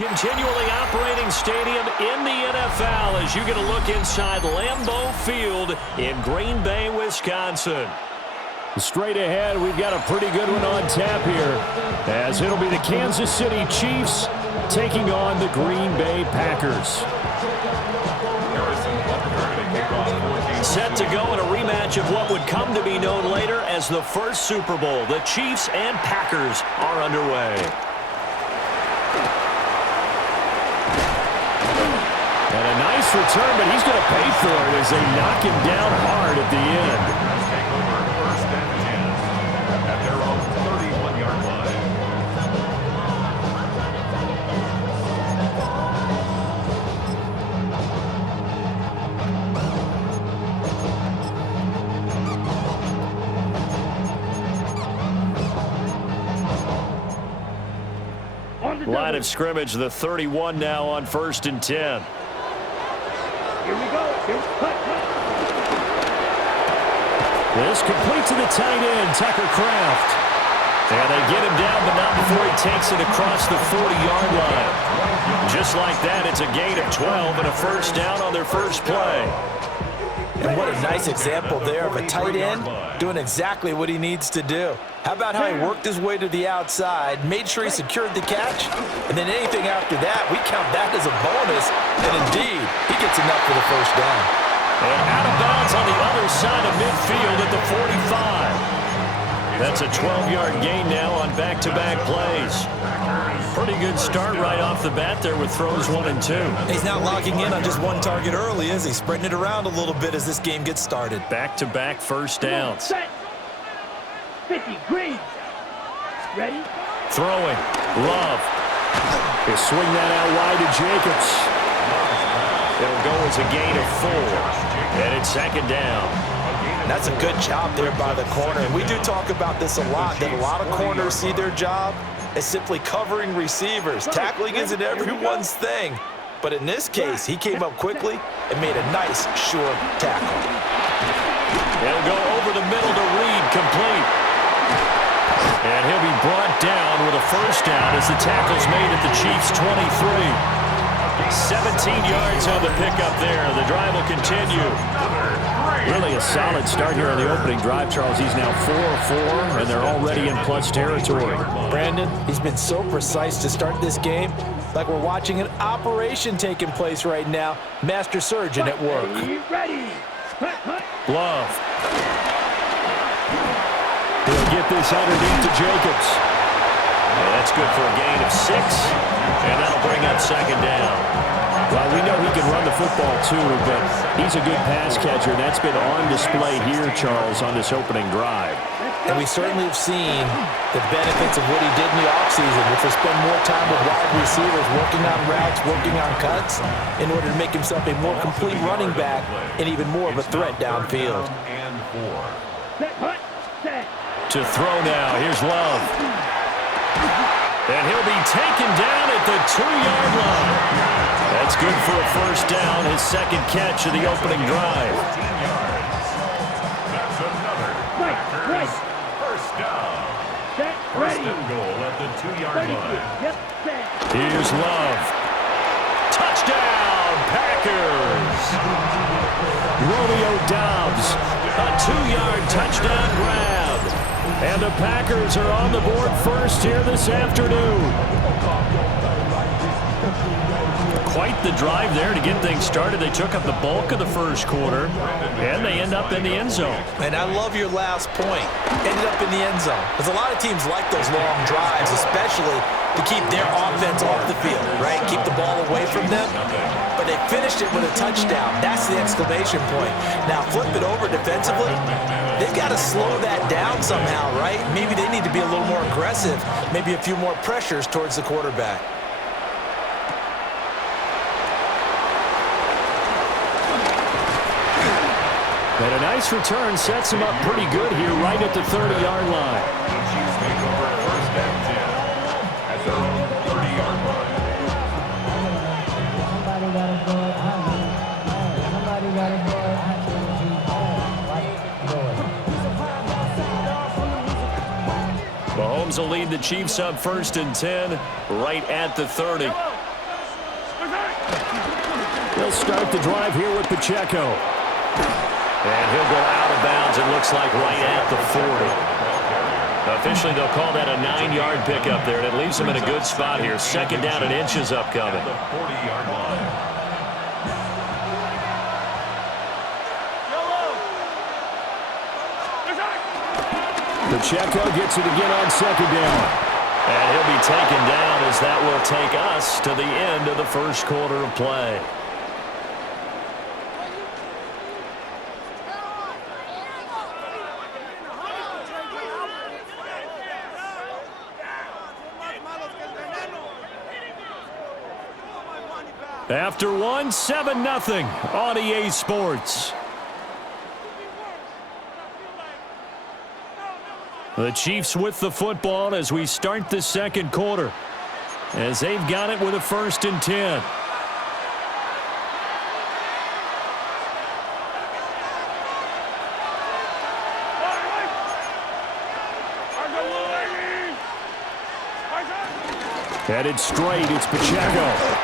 Continually operating stadium in the NFL as you get a look inside Lambeau Field in Green Bay, Wisconsin. Straight ahead, we've got a pretty good one on tap here, as it'll be the Kansas City Chiefs taking on the Green Bay Packers. Set to go in a rematch of what would come to be known later as the first Super Bowl. The Chiefs and Packers are underway. And a nice return, but he's going to pay for it as they knock him down hard at the end. At their own 31-yard line. Line of scrimmage, the 31 now on 1st and 10. Here we go. This complete to the tight end, Tucker Kraft. And they get him down, but not before he takes it across the 40-yard line. Just like that, it's a gain of 12 and a first down on their first play. And what a nice example there of a tight end doing exactly what he needs to do. How about how he worked his way to the outside, made sure he secured the catch, and then anything after that, we count that as a bonus. And indeed, he gets enough for the first down. And out of bounds on the other side of midfield at the 45. That's a 12-yard gain now on back-to-back plays. Pretty good start right off the bat there with throws 1 and 2. He's not locking in on just one target early, is he? Spreading it around a little bit as this game gets started. Back-to-back first downs. Set. 50, green. Ready? Throwing. Love. They swing that out wide to Jacobs. It'll go as a gain of 4. And it's second down. That's a good job there by the corner. And we do talk about this a lot, that a lot of corners see their job as simply covering receivers. Tackling isn't everyone's thing. But in this case, he came up quickly and made a nice, sure tackle. He'll go over the middle to Reed, complete. And he'll be brought down with a first down as the tackle's made at the Chiefs' 23. 17 yards on the pickup there. The drive will continue. Really a solid start here on the opening drive, Charles. He's now 4-4, and they're already in plus territory. Brandon, he's been so precise to start this game, like we're watching an operation taking place right now. Master surgeon at work. Ready. Love. He'll get this underneath to Jacobs. And that's good for a gain of 6. And that'll bring up second down. Well, we know he can run the football too, but he's a good pass catcher. That's been on display here, Charles, on this opening drive. And we certainly have seen the benefits of what he did in the offseason, which was spend more time with wide receivers, working on routes, working on cuts, in order to make himself a more complete running back and even more of a threat downfield. To throw now, here's Love. And he'll be taken down at the 2-yard line. That's good for a first down, his second catch of the opening drive. That's another Packers first down. First and goal at the 2-yard line. Here's Love. Touchdown, Packers! Romeo Doubs. A 2-yard touchdown grab. And the Packers are on the board first here this afternoon. Quite the drive there to get things started. They took up the bulk of the first quarter, and they end up in the end zone. And I love your last point. Ended up in the end zone. Because a lot of teams like those long drives, especially to keep their offense off the field, right? Keep the ball away from them. But they finished it with a touchdown. That's the exclamation point. Now flip it over defensively. They've got to slow that down somehow, right? Maybe they need to be a little more aggressive. Maybe a few more pressures towards the quarterback. And a nice return sets him up pretty good here right at the 30-yard line. The Chiefs take over first and 10 at their own 30-yard line. Mahomes will lead the Chiefs up first and 10 right at the 30. They'll start the drive here with Pacheco. And he'll go out of bounds, it looks like, right at the 40. Officially, they'll call that a 9-yard pickup there, and it leaves them in a good spot here. Second down and inches upcoming. The 40-yard line. Pacheco gets it again on second down. And he'll be taken down as that will take us to the end of the first quarter of play. After one, 7-0 on EA Sports. The Chiefs with the football as we start the second quarter, as they've got it with a 1st and 10. Headed straight, it's Pacheco.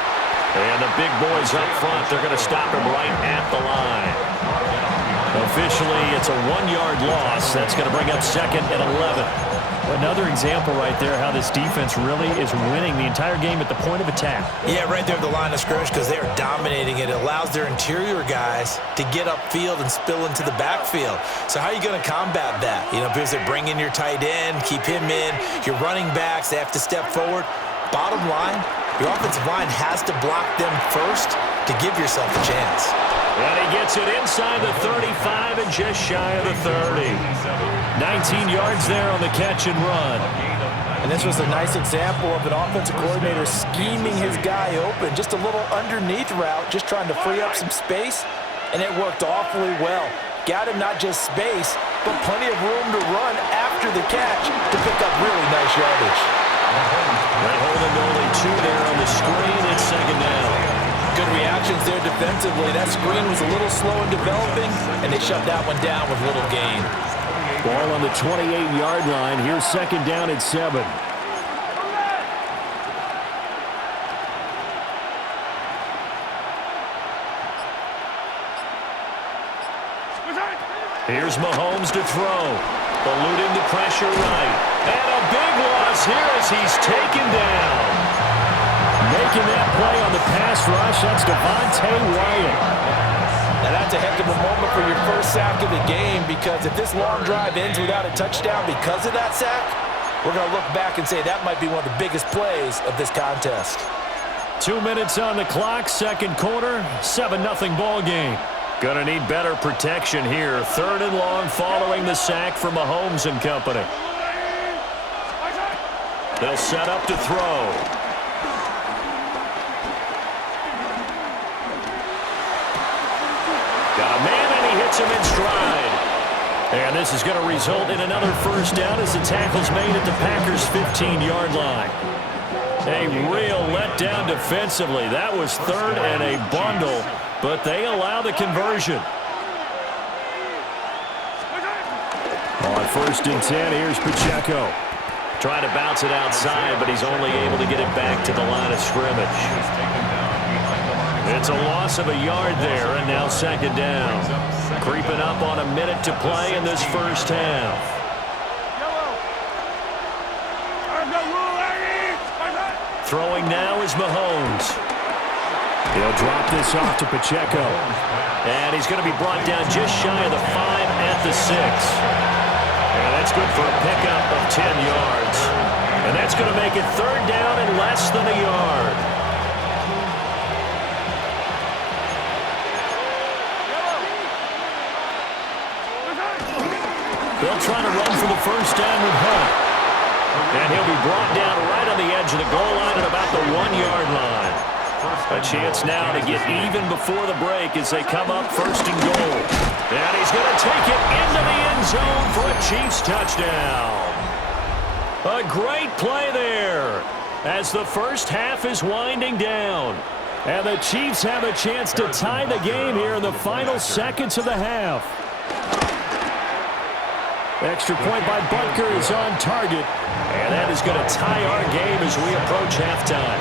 And the big boys up front, they're going to stop him right at the line. Officially, it's a 1-yard loss. That's going to bring up 2nd and 11. Another example right there how this defense really is winning the entire game at the point of attack. Yeah, right there at the line of scrimmage because they're dominating it. It allows their interior guys to get upfield and spill into the backfield. So how are you going to combat that? You know, because they bring in your tight end, keep him in. Your running backs, they have to step forward. Bottom line, your offensive line has to block them first to give yourself a chance. And he gets it inside the 35 and just shy of the 30. 19 yards there on the catch and run. And this was a nice example of an offensive coordinator scheming his guy open. Just a little underneath route, just trying to free up some space, and it worked awfully well. Got him not just space, but plenty of room to run after the catch to pick up really nice yardage. They hold him to only 2 there on the screen. It's 2nd down. Good reactions there defensively. That screen was a little slow in developing, and they shut that one down with little gain. Ball on the 28-yard line. Here's 2nd down at 7. Here's Mahomes to throw. Eluding the pressure right. And a big loss here as he's taken down. Making that play on the pass rush, that's Devontae Wyatt. Now that's a heck of a moment for your first sack of the game, because if this long drive ends without a touchdown because of that sack, we're going to look back and say that might be one of the biggest plays of this contest. 2 minutes on the clock, second quarter, 7-0 ball game. Gonna need better protection here. 3rd and long following the sack from Mahomes and company. They'll set up to throw. Got a man and he hits him in stride. And this is going to result in another 1st down as the tackle's made at the Packers' 15-yard line. A real letdown defensively. That was 3rd and a bundle, but they allow the conversion. On 1st and 10, here's Pacheco. Trying to bounce it outside, but he's only able to get it back to the line of scrimmage. It's a loss of a yard there, and now 2nd down. Creeping up on a minute to play in this first half. Throwing now is Mahomes. He'll drop this off to Pacheco. And he's going to be brought down just shy of the 5 at the 6. And that's good for a pickup of 10 yards. And that's going to make it 3rd down and less than a yard. They'll try to run for the 1st down with Hunt. And he'll be brought down right on the edge of the goal line at about the 1-yard line. A chance now to get even before the break as they come up 1st and goal. And he's going to take it into the end zone for a Chiefs touchdown. A great play there as the first half is winding down. And the Chiefs have a chance to tie the game here in the final seconds of the half. Extra point by Butker is on target. And that is going to tie our game as we approach halftime.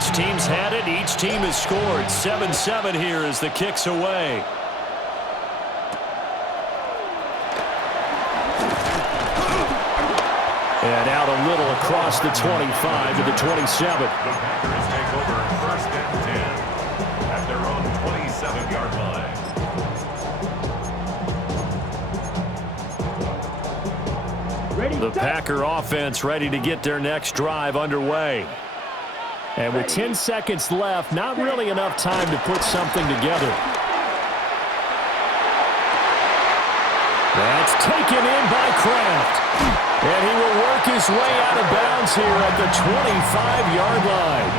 Each team's had it. Each team has scored. 7-7 here as the kick's away. And out a little across the 25 to the 27. The Packers take over 1st and 10 at their own 27-yard line. Ready, The set. Packer offense ready to get their next drive underway. And with 10 seconds left, not really enough time to put something together. That's taken in by Kraft. And he will work his way out of bounds here at the 25-yard line.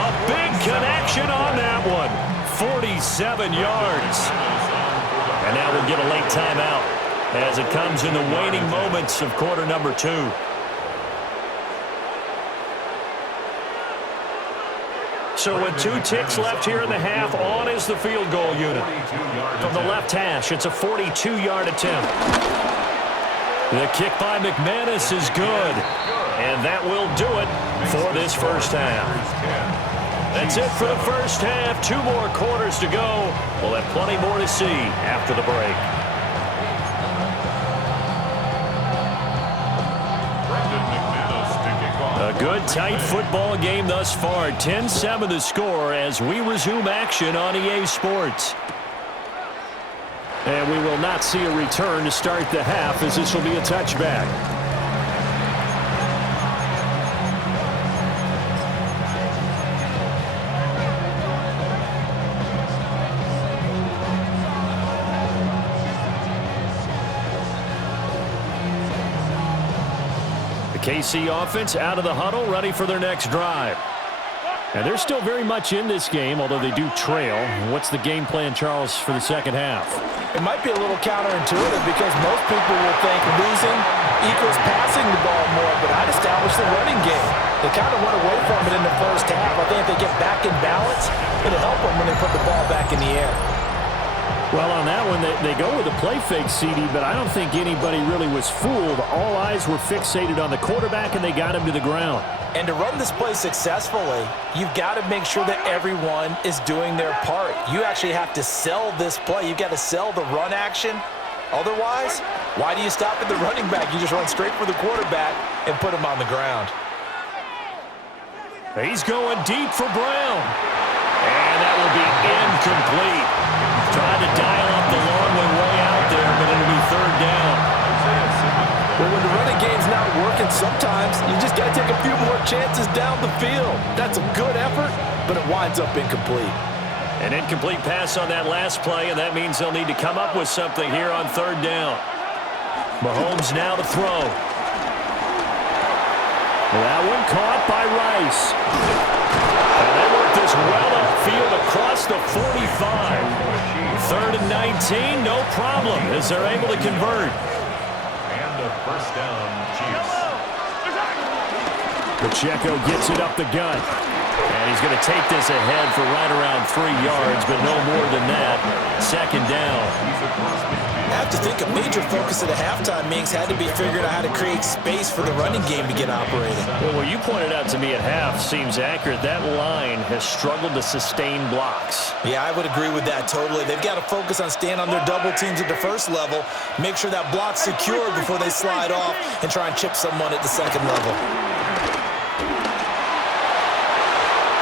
A big connection on that one. 47 yards. And now we'll get a late timeout as it comes in the waning moments of quarter number 2. So with 2 ticks left here in the half, on is the field goal unit. From the left hash, it's a 42-yard attempt. The kick by McManus is good. And that will do it for this first half. That's it for the first half. 2 more quarters to go. We'll have plenty more to see after the break. A good, tight football game thus far. 10-7 the score as we resume action on EA Sports. And we will not see a return to start the half as this will be a touchback. KC offense out of the huddle, ready for their next drive. And they're still very much in this game, although they do trail. What's the game plan, Charles, for the second half? It might be a little counterintuitive because most people will think losing equals passing the ball more, but I'd establish the running game. They kind of went away from it in the first half. I think if they get back in balance, it'll help them when they put the ball back in the air. Well, on that one, they go with a play fake, CD, but I don't think anybody really was fooled. All eyes were fixated on the quarterback, and they got him to the ground. And to run this play successfully, you've got to make sure that everyone is doing their part. You actually have to sell this play. You've got to sell the run action. Otherwise, why do you stop at the running back? You just run straight for the quarterback and put him on the ground. He's going deep for Brown. And that will be incomplete. Trying to dial up the long way out there, but it'll be third down. Well, when the running game's not working, sometimes you just got to take a few more chances down the field. That's a good effort, but it winds up incomplete. An incomplete pass on that last play, and that means they'll need to come up with something here on third down. Mahomes now to throw. That one caught by Rice. And they work this well upfield across the 45. Third and 19, no problem, as they're able to convert. And a first down, Chiefs. Pacheco gets it up the gut. And he's going to take this ahead for right around 3 yards, but no more than that. Second down. I have to think a major focus at a halftime meetings had to be figuring out how to create space for the running game to get operating. Well, what you pointed out to me at half seems accurate. That line has struggled to sustain blocks. Yeah, I would agree with that totally. They've got to focus on staying on their double teams at the first level, make sure that block's secured before they slide off and try and chip someone at the second level.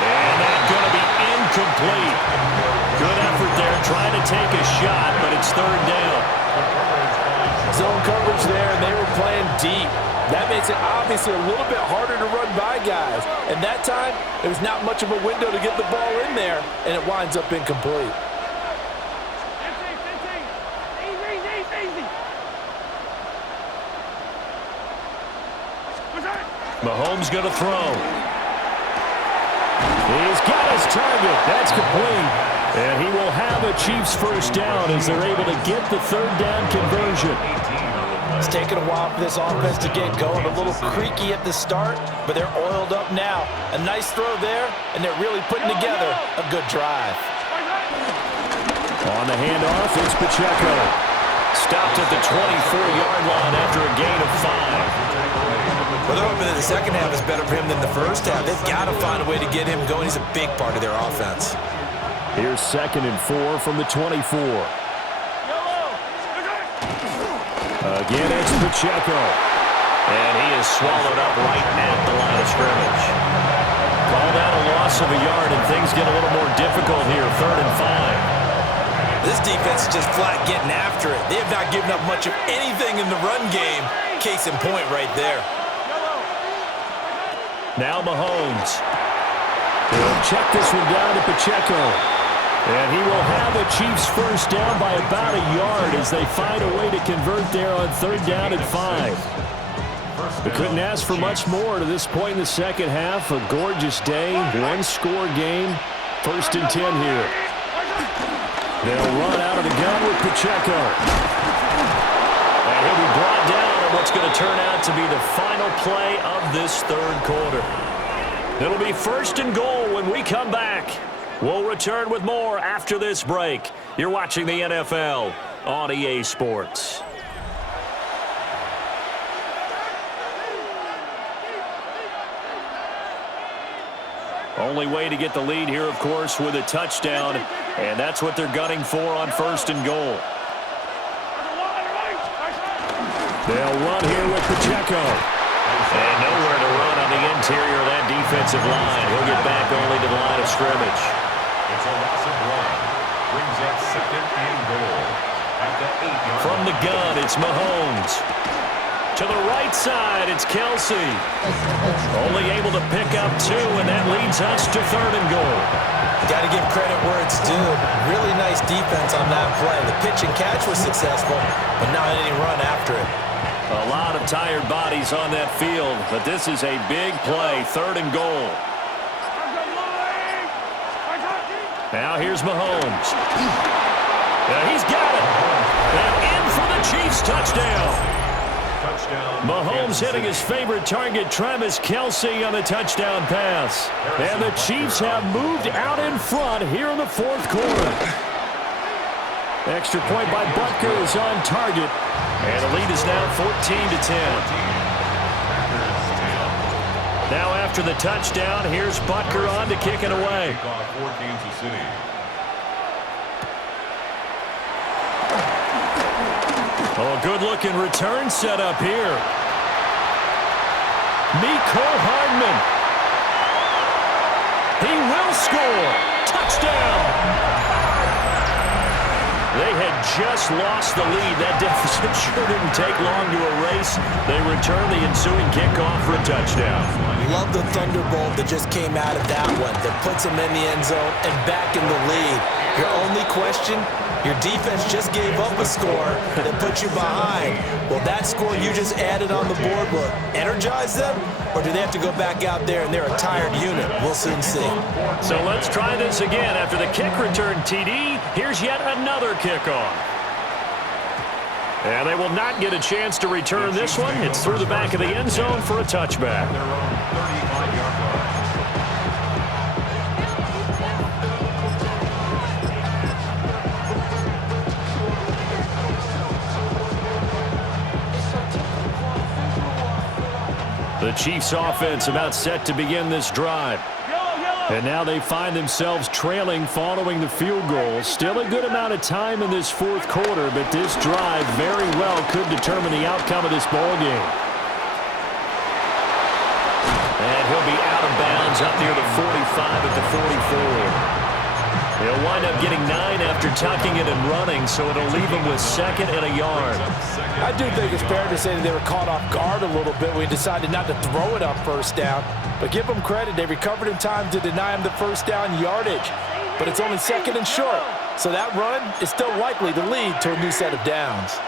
And that's going to be incomplete. Good effort there, trying to take a shot, but it's third down. Zone coverage there, and they were playing deep. That makes it obviously a little bit harder to run by guys. And that time, there was not much of a window to get the ball in there, and it winds up incomplete. Mahomes going to throw. He's got his target. That's complete. And he will have a Chiefs first down as they're able to get the third down conversion. It's taken a while for this offense to get going. A little creaky at the start, but they're oiled up now. A nice throw there, and they're really putting together a good drive. On the handoff, it's Pacheco. Stopped at the 24-yard line after a gain of 5. Well, they're hoping that the second half is better for him than the first half. They've got to find a way to get him going. He's a big part of their offense. Here's 2nd and 4 from the 24. Again, it's Pacheco. And he is swallowed up right at the line of scrimmage. Called out a loss of a yard, and things get a little more difficult here. 3rd and 5. This defense is just flat getting after it. They have not given up much of anything in the run game. Case in point right there. Now Mahomes. He'll check this one down to Pacheco. And he will have the Chiefs first down by about a yard as they find a way to convert there on 3rd down and 5. They couldn't ask for much more to this point in the second half. A gorgeous day, one-score game. 1st and 10 here. They'll run out of the gun with Pacheco. And he'll be brought down on what's going to turn out to be the final play of this 3rd quarter. It'll be 1st and goal when we come back. We'll return with more after this break. You're watching the NFL on EA Sports. Only way to get the lead here, of course, with a touchdown, and that's what they're gunning for on 1st and goal. They'll run here with Pacheco. And nowhere to run on the interior of that defensive line. He'll get back only to the line of scrimmage. It's a loss of 1. Brings up 2nd and goal. At the 8-yard From the gun, it's Mahomes. To the right side, it's Kelsey. Only able to pick up 2, and that leads us to 3rd and goal. Got to give credit where it's due. Really nice defense on that play. The pitch and catch was successful, but not any run after it. A lot of tired bodies on that field, but this is a big play, 3rd and goal. Now here's Mahomes. He's got it. And in for the Chiefs touchdown. Mahomes hitting his favorite target, Travis Kelce, on the touchdown pass. And the Chiefs have moved out in front here in the 4th quarter. Extra point by Butker is on target. And the lead is now 14-10. Now after the touchdown, here's Butker on to kick it away. Oh, good-looking return set up here. Mecole Hardman. He will score. Touchdown. They had just lost the lead. That deficit sure didn't take long to erase. They return the ensuing kickoff for a touchdown. Love the thunderbolt that just came out of that one. That puts them in the end zone and back in the lead. Your only question, your defense just gave up a score that put you behind. Well, that score you just added on the board will energize them, or do they have to go back out there and they're a tired unit? We'll soon see. So let's try this again. After the kick return TD, here's yet another kickoff. And they will not get a chance to return this one. It's through the back of the end zone for a touchback. The Chiefs offense about set to begin this drive. And now they find themselves trailing following the field goal. Still a good amount of time in this 4th quarter, but this drive very well could determine the outcome of this ball game. And he'll be out of bounds up near the 45 at the 44. He'll wind up getting 9 after tucking it and running, so it'll leave him with 2nd and a yard. I do think it's fair to say that they were caught off guard a little bit when he decided not to throw it on 1st down. But give them credit, they recovered in time to deny him the 1st down yardage. But it's only 2nd and short, so that run is still likely to lead to a new set of downs.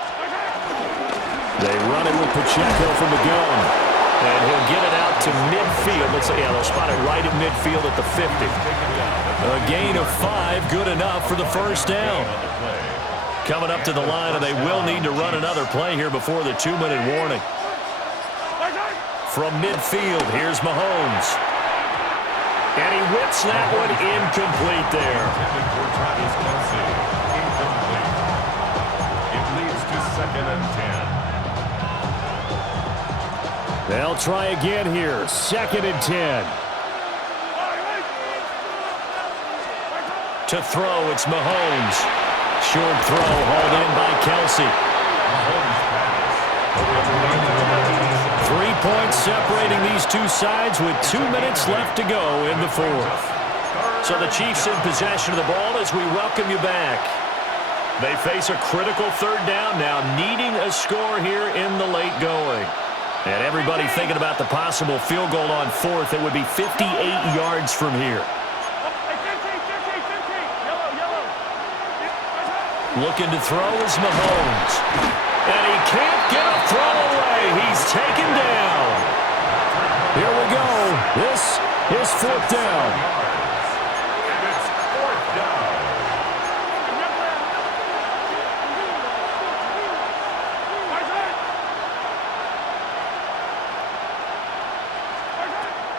They run it with Pacheco from the gun. And he'll get it out to midfield. Let's say, yeah, they'll spot it right at midfield at the 50. A gain of 5, good enough for the 1st down. Coming up to the line, and they will need to run another play here before the 2-minute warning. From midfield, here's Mahomes. And he whips that one incomplete there. It leads to 2nd and 10. They'll try again here. 2nd and 10. To throw, it's Mahomes. Short throw hauled in by Kelsey. 3 points separating these two sides with 2 minutes left to go in the 4th. So the Chiefs in possession of the ball as we welcome you back. They face a critical 3rd down now, needing a score here in the late going. And everybody thinking about the possible field goal on 4th. It would be 58 yards from here. Looking to throw is Mahomes. And he can't get a throw away. He's taken down. Here we go. This is 4th down.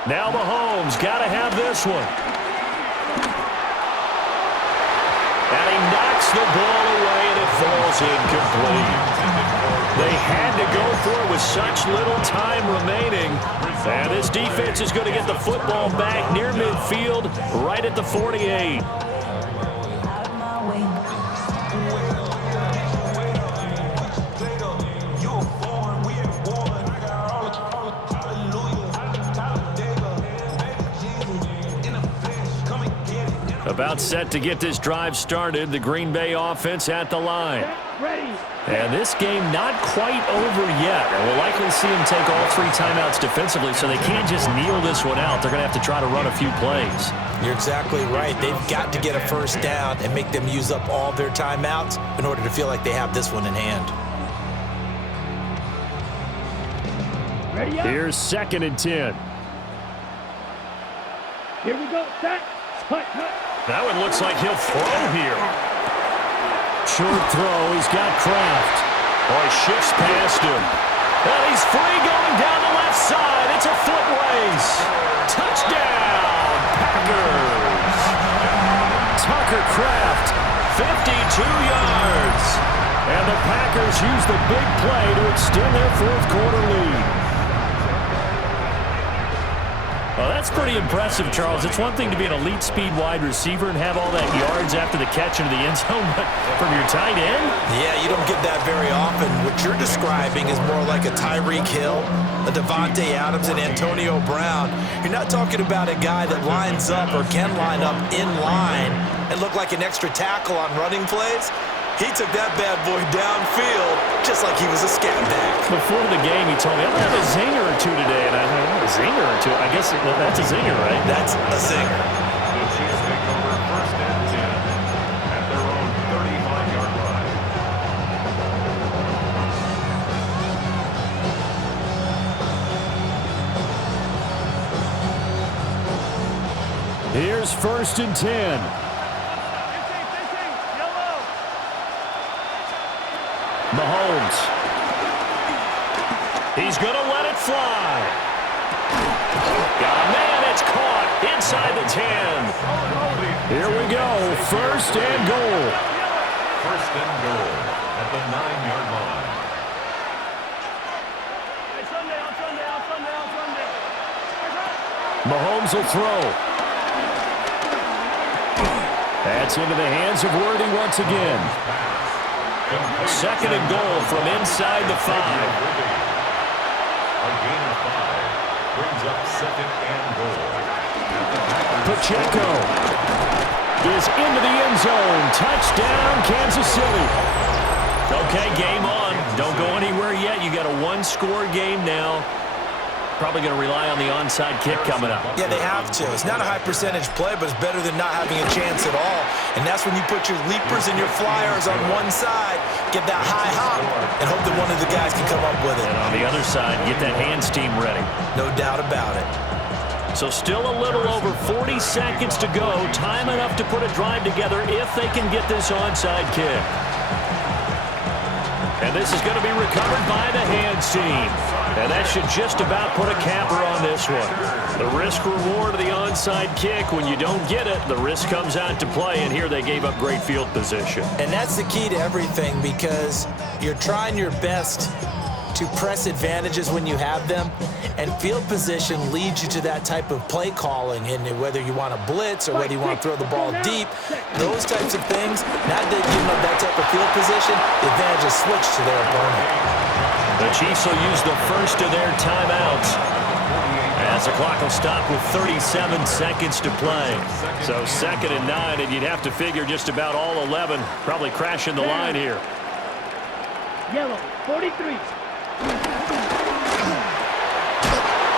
Now Mahomes got to have this one. And he knocks the ball away, and it falls incomplete. They had to go for it with such little time remaining. And this defense is going to get the football back near midfield, right at the 48. About set to get this drive started. The Green Bay offense at the line. And this game not quite over yet. And we'll likely see them take all 3 timeouts defensively, so they can't just kneel this one out. They're going to have to try to run a few plays. You're exactly right. They've got to get a 1st down and make them use up all their timeouts in order to feel like they have this one in hand. Here's 2nd and 10. Here we go. Set. Cut. That one looks like he'll throw here. Short throw. He's got Kraft. Boy, shifts past him. And he's free going down the left side. It's a foot race. Touchdown, Packers. Tucker Kraft. 52 yards. And the Packers use the big play to extend their 4th quarter lead. Well, that's pretty impressive, Charles. It's one thing to be an elite speed wide receiver and have all that yards after the catch into the end zone, but from your tight end? Yeah, you don't get that very often. What you're describing is more like a Tyreek Hill, a Devontae Adams, and Antonio Brown. You're not talking about a guy that lines up or can line up in line and look like an extra tackle on running plays. He took that bad boy downfield just like he was a scat back. Before the game, he told me, I'm going to have a zinger or 2 today. And I thought, a zinger or 2? I guess that's a zinger, right? That's a zinger. The Chiefs take over 1st and 10 at their own 35-yard line. Here's 1st and 10. Mahomes. He's going to let it fly. Got a man. It's caught inside the 10. Here we go. 1st and goal. 1st and goal at the 9-yard line. Mahomes will throw. That's into the hands of Worthy once again. 2nd and goal from inside the 5. A gain of 5 brings up 2nd and goal. Pacheco is into the end zone. Touchdown, Kansas City. Okay, game on. Don't go anywhere yet. You got a 1-score game now. Probably going to rely on the onside kick coming up. Yeah, they have to. It's not a high percentage play, but it's better than not having a chance at all. And that's when you put your leapers and your flyers on one side, get that high hop, and hope that one of the guys can come up with it. And on the other side, get that hands team ready. No doubt about it. So still a little over 40 seconds to go. Time enough to put a drive together if they can get this onside kick. And this is going to be recovered by the hands team. And that should just about put a capper on this one. The risk-reward of the onside kick, when you don't get it, the risk comes out to play, and here they gave up great field position. And that's the key to everything, because you're trying your best to press advantages when you have them, and field position leads you to that type of play calling, and whether you want to blitz or whether you want to throw the ball deep, those types of things, not that giving up that type of field position, the advantage is switched to their opponent. The Chiefs will use the first of their timeouts as the clock will stop with 37 seconds to play. So 2nd and 9, and you'd have to figure just about all 11 probably crashing the line here. Yellow, 43.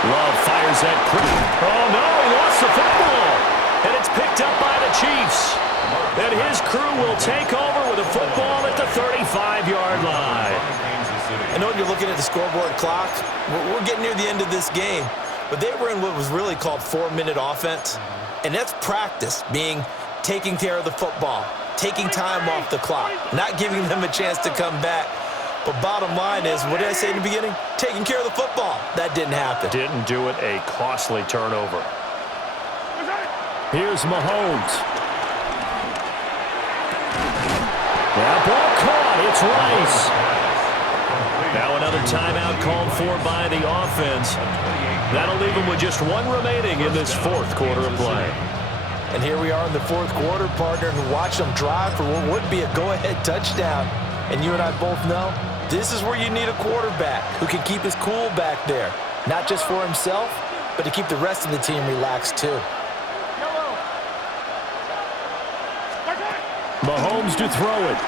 Love fires that quick. Oh, no, he lost the football. And it's picked up by the Chiefs. And his crew will take over with a football at the 35-yard line. I know you're looking at the scoreboard clock. We're getting near the end of this game. But they were in what was really called 4-minute offense. And that's practice, being taking care of the football, taking time off the clock, not giving them a chance to come back. But bottom line is, what did I say in the beginning? Taking care of the football. That didn't happen. Didn't do it, a costly turnover. Here's Mahomes. That ball caught. It's Rice. Now another timeout called for by the offense. That'll leave them with just one remaining in this 4th quarter of play. And here we are in the 4th quarter, partner, and watch them drive for what would be a go-ahead touchdown. And you and I both know this is where you need a quarterback who can keep his cool back there, not just for himself, but to keep the rest of the team relaxed too. Mahomes to throw it.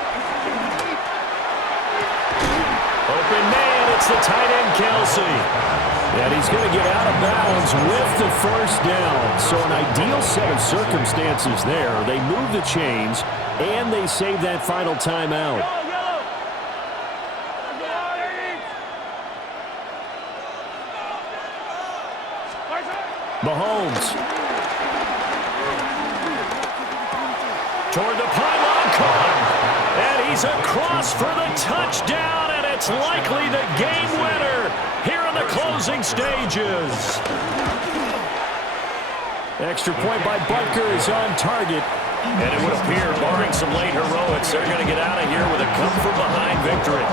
Open man, it's the tight end, Kelsey. And he's going to get out of bounds with the first down. So an ideal set of circumstances there. They move the chains, and they save that final timeout. Mahomes. Toward the pylon, caught. And he's across for the touchdown, and it's likely the game winner here in the closing stages. Extra point by Butker is on target. And it would appear, barring some late heroics, they're going to get out of here with a come-from-behind victory.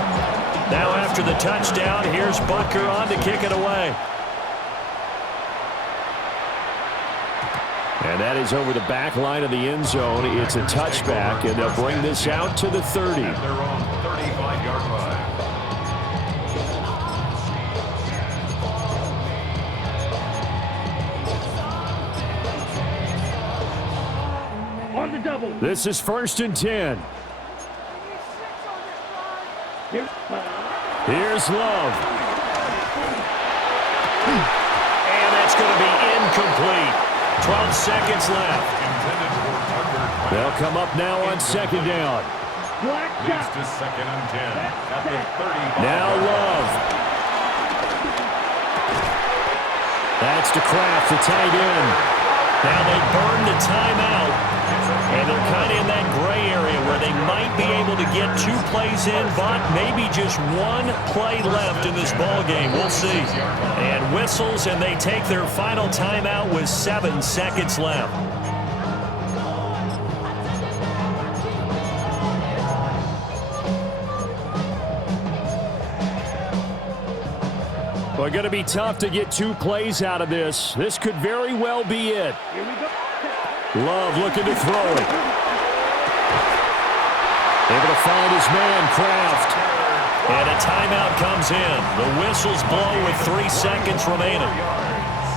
Now after the touchdown, here's Butker on to kick it away. And that is over the back line of the end zone. It's a touchback, and they'll bring this out to the 30. Their own 35-yard line. On the double. This is 1st and 10. Here's Love. And that's going to be incomplete. 12 seconds left. They'll come up now on 2nd down. Leads to 2nd and 10 at the 35. Now Love. That's to Kraft, the tight end. Now they burn the timeout, and they're kind of in that gray area where they might be able to get 2 plays in, but maybe just 1 play left in this ball game. We'll see. And whistles, and they take their final timeout with 7 seconds left. Well, going to be tough to get 2 plays out of this. This could very well be it. Love looking to throw it. Able to find his man, Kraft. And a timeout comes in. The whistles blow with 3 seconds remaining.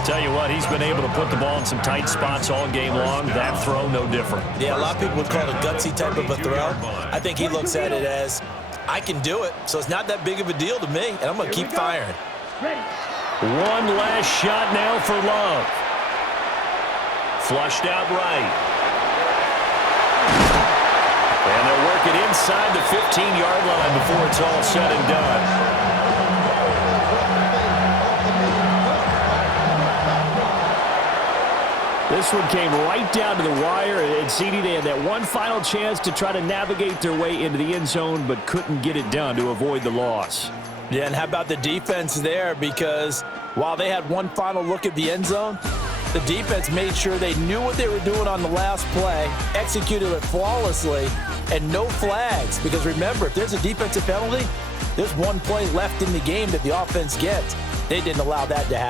Tell you what, he's been able to put the ball in some tight spots all game long. That throw, no different. Yeah, a lot of people would call it a gutsy type of a throw. I think he looks at it as, I can do it, so it's not that big of a deal to me, and I'm going to keep firing. One last shot now for Love. Flushed out right. And they'll work it inside the 15-yard line before it's all said and done. This one came right down to the wire, and CD, they had that one final chance to try to navigate their way into the end zone, but couldn't get it done to avoid the loss. Yeah, and how about the defense there? Because while they had one final look at the end zone, the defense made sure they knew what they were doing on the last play, executed it flawlessly, and no flags. Because remember, if there's a defensive penalty, There's one play left in the game that the offense gets. They didn't allow that to happen.